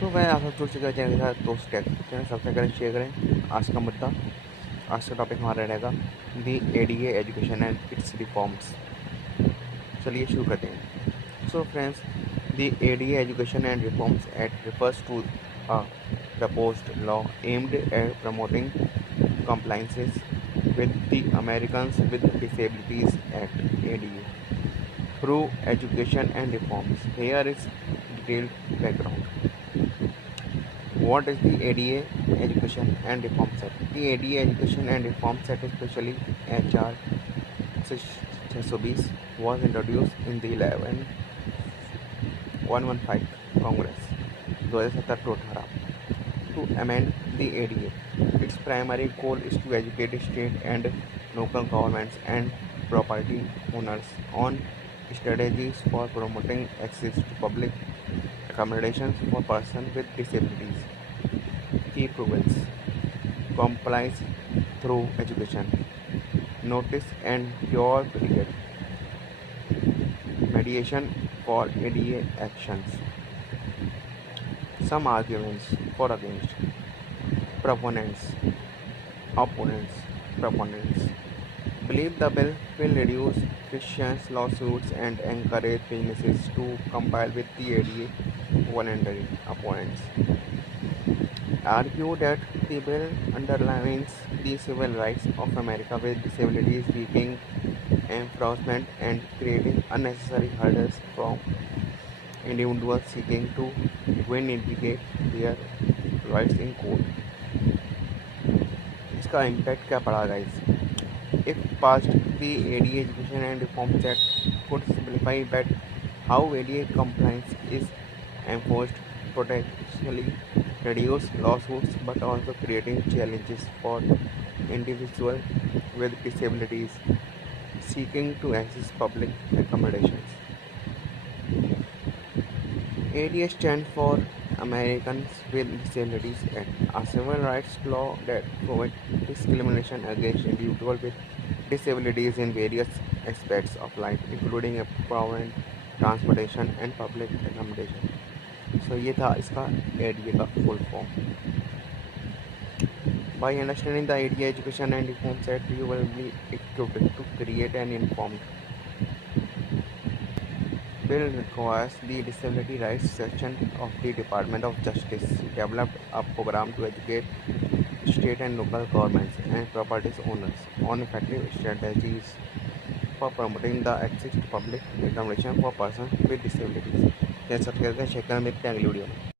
सो मैं आप सब जुड़ चुका है चैनल के साथ दोस्त टेक चैनल सब्सक्राइब करें, शेयर करें। आज का मुद्दा, आज का टॉपिक हमारा रहेगा दी ADA education and it's reforms. चलिए शुरू करते हैं। So friends, the ADA education and reforms act refers to a proposed law aimed at promoting compliances with the Americans with Disabilities Act (ADA) through education and reforms. Here is detailed background. What is the ADA Education and Reforms Act? The ADA Education and Reforms Act, especially HR 620, was introduced in the 115 Congress 2017-18 to amend the ADA. Its primary goal is to educate state and local governments and property owners on strategies for promoting access to public accommodations for persons with disabilities. Key province complies through education, notice and cure period, mediation for ADA actions. Some arguments for against proponents, opponents, proponents believe the bill will reduce Christians' lawsuits and encourage businesses to comply with the ADA. Voluntary opponents argue that the bill undermines the civil rights of America with disabilities, weakening enforcement and creating unnecessary hurdles from individuals seeking to vindicate their rights in court. इसका impact क्या पड़ा guys? If passed, the ADA Education and Reforms Act could simplify that how ADA compliance is enforced, potentially reduce lawsuits, but also creating challenges for individuals with disabilities seeking to access public accommodations. ADA stands for Americans with Disabilities Act, a civil rights law that prohibits discrimination against individuals with disabilities in various aspects of life, including employment, transportation, and public accommodation. So ये था इसका ADA का full form. By understanding the ADA Education and Reforms Act, you will be equipped to create an informed bill. Requires the Disability Rights section of the Department of Justice developed a program to educate state and local governments and property owners on effective strategies for promoting the access to public accommodation for persons with disabilities. Then subscribe and check out the video.